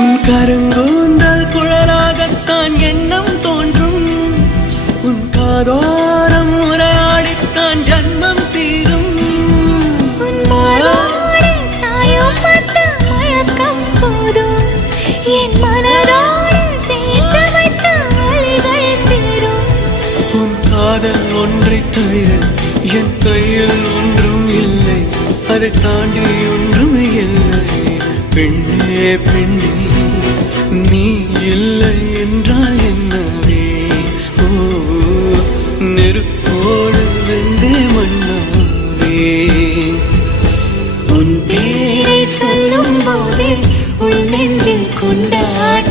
உன் கருங்கூந்தல் குழலாகத்தான் எண்ணம் தோன்றும். உன் காதோரம் உரையாடித்தான் ஜன்மம் தீரும். உன் மாறோடு சாயம் பார்த்த மயக்கம் போதும். என் மனதோடு சேர்த்து வைத்த வழிகள் தீரும். உன் காதல் ஒன்றை தவிர என் கையில் ஒன்றும் இல்லை. அதை தாண்டி ஒன்றும் இல்லை. பெண்ணே பெண்ணே நீ இல்லை என்றால் என்னவே? ஓ நெருப்போடு வெந்தே மண்ணாவே. உன் பேரை சொல்லும் போதே உன் நெஞ்சில் கொண்டாட